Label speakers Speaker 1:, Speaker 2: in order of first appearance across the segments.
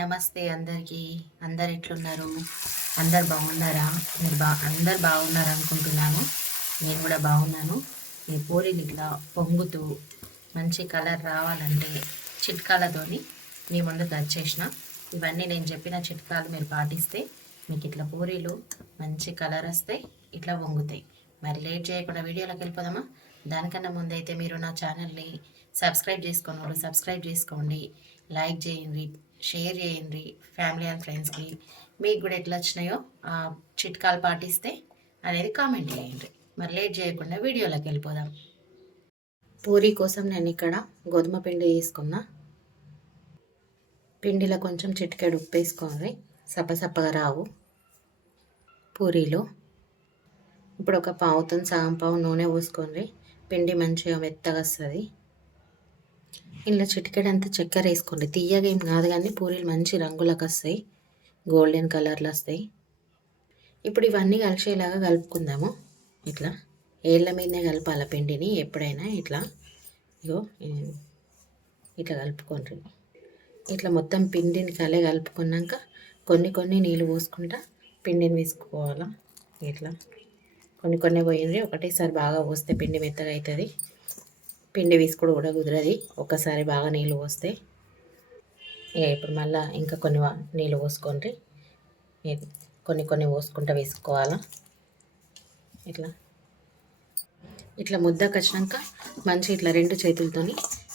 Speaker 1: నమస్తే అందరికీ. అందరు ఎట్లున్నారు? అందరు బాగున్నారా? మీరు బా అందరు బాగున్నారు అనుకుంటున్నాను. నేను కూడా బాగున్నాను. ఈ పూరీలు ఇట్లా పొంగుతూ మంచి కలర్ రావాలంటే చిట్కాలతోని మీ ముందుకు వచ్చేసిన ఇవన్నీ నేను చెప్పిన చిట్కాలు మీరు పాటిస్తే మీకు ఇట్లా పూరీలు మంచి కలర్ వస్తాయి ఇట్లా వంగుతాయి మరి లేట్ చేయకుండా వీడియోలోకి వెళ్ళిపోదామా? దానికన్నా ముందైతే మీరు నా ఛానల్ని సబ్స్క్రైబ్ చేసుకోండి సబ్స్క్రైబ్ చేసుకోండి. లైక్ చేయండి. షేర్ చేయండి ఫ్యామిలీ అండ్ ఫ్రెండ్స్కి. మీకు కూడా ఎట్లా వచ్చినాయో ఆ చిట్కాలు పాటిస్తే అనేది కామెంట్ చేయండి. మరి లేట్ చేయకుండా వీడియోలోకి వెళ్ళిపోదాం. పూరీ కోసం నేను ఇక్కడ గోధుమ పిండి తీసుకున్నా పిండిలో కొంచెం చిటికెడు ఉప్పు వేసుకోవాలి. సప్పసప్పగా రావు పూరీలో. ఇప్పుడు ఒక పావుతో సగం పావు నూనె పోసుకోండి పిండి మంచిగా మెత్తగా వస్తుంది. ఇలా చిటికెడంత చక్కెర వేసుకోండి. తీయగా ఏం కాదు కానీ పూరీలు మంచి రంగులకు వస్తాయి. గోల్డెన్ కలర్లో వస్తాయి. ఇప్పుడు ఇవన్నీ కలిసేలాగా కలుపుకుందాము. ఇట్లా ఏళ్ళ మీదనే కలపాల పిండిని ఎప్పుడైనా ఇట్లా. ఇగో ఇట్లా కలుపుకోండి. ఇట్లా మొత్తం పిండిని కలే కలుపుకున్నాక కొన్ని కొన్ని నీళ్ళు పోసుకుంటా పిండిని వేసుకోవాలా ఇట్లా కొన్ని కొన్ని పోయినవి ఒకటేసారి బాగా పోస్తే పిండి మెత్తగా అవుతుంది పిండి వేసుకోవడం కూడా కుదరది. ఒక్కసారి బాగా నీళ్ళు పోస్తే ఇక ఇప్పుడు మళ్ళీ ఇంకా కొన్ని నీళ్ళు పోసుకోండి కొన్ని కొన్ని పోసుకుంటూ వేసుకోవాలా ఇట్లా. ఇట్లా ముద్దకు కచ్చినాక మంచి ఇట్లా రెండు చేతులతోని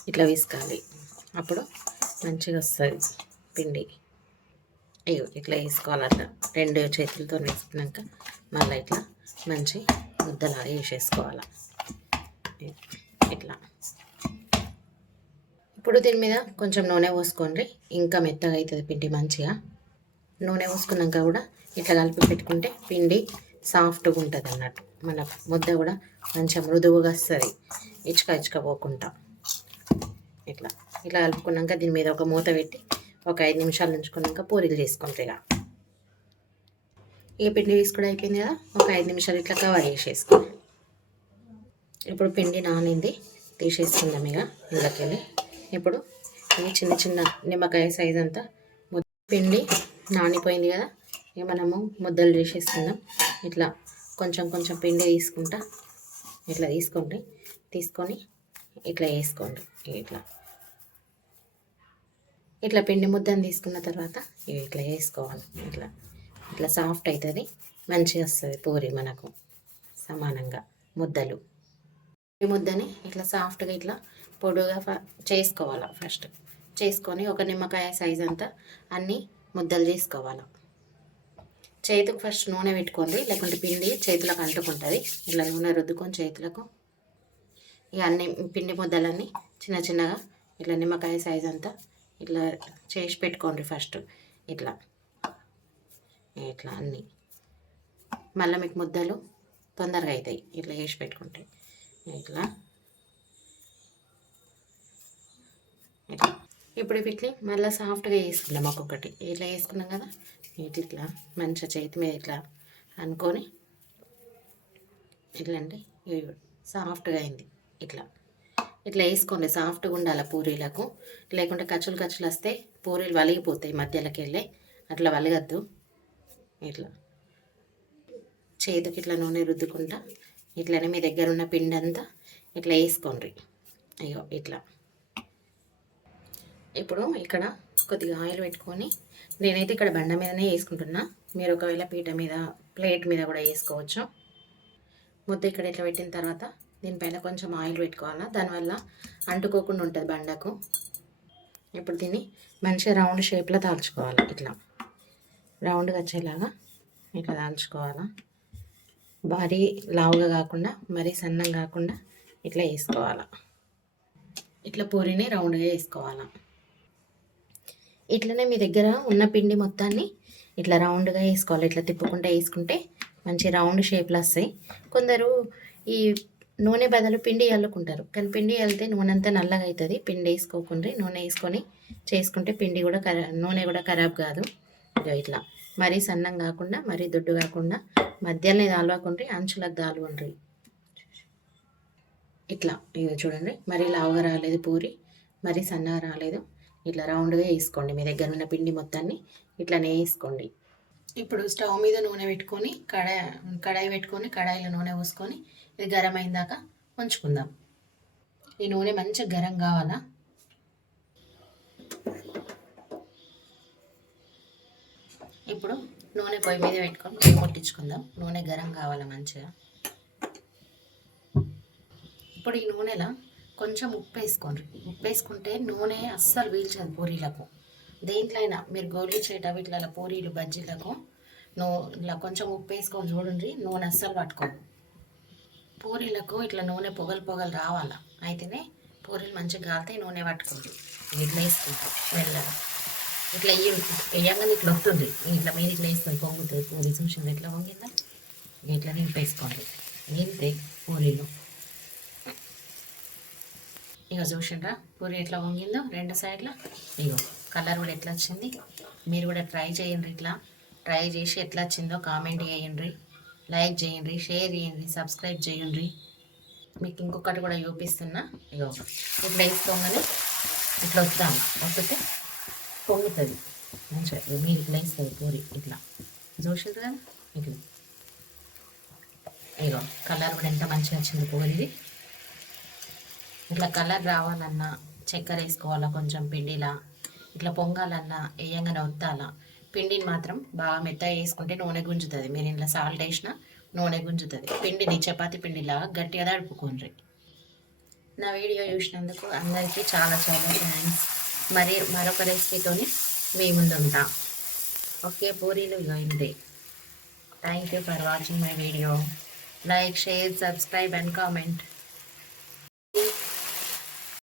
Speaker 1: ఇట్లా వేసుకోవాలి అప్పుడు మంచిగా వస్తుంది పిండి. అయ్యో ఇట్లా వేసుకోవాలి అట్లా రెండు చేతులతో వేసుకున్నాక మళ్ళీ ఇట్లా మంచి ముద్దలాగా వేసేసుకోవాలి. ఇట్లా. ఇప్పుడు దీని మీద కొంచెం నూనె పోసుకోండి. ఇంకా మెత్తగా అవుతుంది పిండి మంచిగా. నూనె పోసుకున్నాక కూడా ఇట్లా కలిపి పెట్టుకుంటే పిండి సాఫ్ట్గా ఉంటుంది అన్నట్టు. మన ముద్ద కూడా మంచిగా మృదువుగా వస్తుంది. ఇచ్చుక ఇచ్చుక పోకుండా ఇట్లా. ఇట్లా కలుపుకున్నాక దీని మీద ఒక మూత పెట్టి ఒక ఐదు నిమిషాలు ఉంచుకున్నాక పూరీలు చేసుకుంటే ఇక. ఇక పిండి వేసుకుని అయిపోయింది కదా ఒక ఐదు నిమిషాలు ఇట్లా కవర్ చేసేసుకోండి ఇప్పుడు పిండి నానింది. తీసేసుకుందాం ఇక. ఇందులోకెళ్ళి ఇప్పుడు ఈ చిన్న చిన్న నిమ్మకాయ సైజ్ అంతా ముద్ద పిండి నానిపోయింది కదా ఇక మనము ముద్దలు చేసేసుకుందాం. ఇట్లా కొంచెం కొంచెం పిండి తీసుకుంటా ఇట్లా తీసుకోండి. తీసుకొని ఇట్లా వేసుకోండి ఇట్లా. ఇట్లా పిండి ముద్దను తీసుకున్న తర్వాత ఇట్లా వేసుకోవాలి ఇట్లా. ఇట్లా సాఫ్ట్ అవుతుంది మంచిగా వస్తుంది పూరి మనకు సమానంగా ముద్దలు. ఈ ముద్దని ఇట్లా సాఫ్ట్గా ఇట్లా పొడుగా ఫ చేసుకోవాలి ఫస్ట్ చేసుకొని ఒక నిమ్మకాయ సైజ్ అంతా అన్నీ ముద్దలు చేసుకోవాలి. చేతికి ఫస్ట్ నూనె పెట్టుకోండి లేకుంటే పిండి చేతులకు అంటుకుంటుంది. ఇట్లా నూనె రుద్దుకొని చేతులకు ఇక అన్ని పిండి ముద్దలన్నీ చిన్న చిన్నగా ఇట్లా నిమ్మకాయ సైజ్ అంతా ఇట్లా చేసి పెట్టుకోండి ఫస్ట్ ఇట్లా. ఇట్లా అన్నీ. మళ్ళీ మీకు ముద్దలు తొందరగా అవుతాయి ఇట్లా చేసి పెట్టుకుంటే. ఇట్లా. ఇట్లా. ఇప్పుడు వీటిని మళ్ళీ సాఫ్ట్గా వేసుకుందాం ఒక్కొక్కటి. ఇట్లా వేసుకున్నాం కదా? ఇట్లా ఇట్లా మంచిగా చేతి మీద ఇట్లా అనుకొని ఇట్లా అంటే సాఫ్ట్గా అయింది. ఇట్లా. ఇట్లా వేసుకోండి సాఫ్ట్గా ఉండాలి పూరీలకు. లేకుంటే కచ్చులు కచ్చులు వస్తే పూరీలు వలిగిపోతాయి మధ్యలోకి వెళ్ళి. అట్లా వలగద్దు. ఇట్లా. చేతికి ఇట్లా నూనె రుద్దుకుంటా. ఇట్లనే మీ దగ్గర ఉన్న పిండి అంతా ఇట్లా వేసుకోండి. అయ్యో ఇట్లా. ఇప్పుడు ఇక్కడ కొద్దిగా ఆయిల్ పెట్టుకొని నేనైతే ఇక్కడ బండ మీదనే వేసుకుంటున్నా. మీరు ఒకవేళ పీట మీద ప్లేట్ మీద కూడా వేసుకోవచ్చు. ముద్ద ఇక్కడ ఇట్లా పెట్టిన తర్వాత దీనిపైన కొంచెం ఆయిల్ పెట్టుకోవాలా? దానివల్ల అంటుకోకుండా ఉంటుంది బండకు. ఇప్పుడు దీన్ని మంచిగా రౌండ్ షేప్లో దాల్చుకోవాలి ఇట్లా. రౌండ్గా వచ్చేలాగా ఇట్లా దాల్చుకోవాలా భారీ లావుగా కాకుండా మరీ సన్నం కాకుండా ఇట్లా వేసుకోవాలా? ఇట్లా పూరిని రౌండ్గా వేసుకోవాలా? ఇట్లనే మీ దగ్గర ఉన్న పిండి మొత్తాన్ని ఇట్లా రౌండ్గా వేసుకోవాలి. ఇట్లా తిప్పుకుంటే వేసుకుంటే మంచి రౌండ్ షేప్లో వస్తాయి. కొందరు ఈ నూనె బదులు పిండి చల్లుకుంటారు కానీ పిండి వెళ్తే నూనె అంతా నల్లగా అవుతుంది. పిండి వేసుకోకుండా నూనె వేసుకొని చేసుకుంటే పిండి కూడా ఖరా నూనె కూడా ఖరాబ్ కాదు. ఇట్లా. మరీ సన్నం కాకుండా మరీ దొడ్డు కాకుండా మధ్యలోనే దాల్వకుండ్రి అంచులకు దాల్వండ్రి ఇట్లా. ఇది చూడండి. మరీ లావుగా రాలేదు పూరి. మరీ సన్నగా రాలేదు. ఇట్లా రౌండ్గా వేసుకోండి మీ దగ్గర ఉన్న పిండి మొత్తాన్ని. ఇట్లానే వేసుకోండి. ఇప్పుడు స్టవ్ మీద నూనె పెట్టుకొని కడాయి కడాయి పెట్టుకొని కడాయిలో నూనె పోసుకొని ఇది గరం అయిందాక ఉంచుకుందాం. ఈ నూనె మంచిగా గరం కావాలా? ఇప్పుడు నూనె పొయ్యి మీద పెట్టుకొని కొట్టించుకుందాం. నూనె గరం కావాలా మంచిగా? ఇప్పుడు ఈ నూనెలో కొంచెం ఉప్పు వేసుకోండి. ఉప్పు వేసుకుంటే నూనె అస్సలు పీల్చదు పూరీలకు. దేంట్లో అయినా మీరు గోళీ చేయట వీటిల పూరీలు బజ్జీలకు నూ ఇలా కొంచెం ఉప్పు వేసుకొని చూడండి నూనె అస్సలు పట్టుకో పూరీలకు ఇట్లా నూనె పొగలు పొగలు రావాలా. అయితేనే పూరీలు మంచిగా కాలితే నూనె పట్టుకుంది ఇట్లా వేసుకుంటాం మెల్లగా. ఇట్లా వెయ్యి వేయంగానే ఇట్లా వస్తుంది. ఇట్లా మీద ఇట్లా వేస్తుంది పొంగుతుంది పూరి చూసింది ఎట్లా పొంగిందా? ఇట్లా నింపేసుకోండి నింపితే పూరీలు. ఇక చూసిండ్రా? పూరి ఎట్లా వంగిందో రెండు సైడ్ల ఇగో కలర్ కూడా ఎట్లా వచ్చింది? మీరు కూడా ట్రై చేయండి ఇట్లా. ట్రై చేసి ఎట్లా వచ్చిందో కామెంట్ చేయండి. లైక్ చేయండి షేర్ చేయండి సబ్స్క్రైబ్ చేయండి. మీకు ఇంకొకటి కూడా చూపిస్తున్నా. ఇగో ఇట్లా వేసుకోగానే ఇట్లా వస్తాము వస్తే పొంగుతుంది. మంచిగా మీరు ఇట్లా వేస్తుంది పూరి ఇట్లా. చూసిండ్రు కదా? ఇట్లా ఇగో కలర్ కూడా ఎంత మంచిగా వచ్చింది పూరిది. ఇట్లా కలర్ రావాలన్నా చక్కెర వేసుకోవాలా కొంచెం పిండిలా. ఇట్లా పొంగాలన్నా వేయంగానే వత్తాలా పిండిని మాత్రం బాగా మెత్తగా వేసుకుంటే నూనె గుంజుతుంది. మీరు ఇంట్లో సాల్ట్ వేసినా నూనె గుంజుతుంది. పిండిని చపాతి పిండిలా గట్టిగా తడుపుకోండి. నా వీడియో చూసినందుకు అందరికీ చాలా చాలా థ్యాంక్స్ మరి మరొక రెసిపీతోని మీ ముందు ఓకే పూరీలు ఇగో thank you for watching my video like share subscribe and comment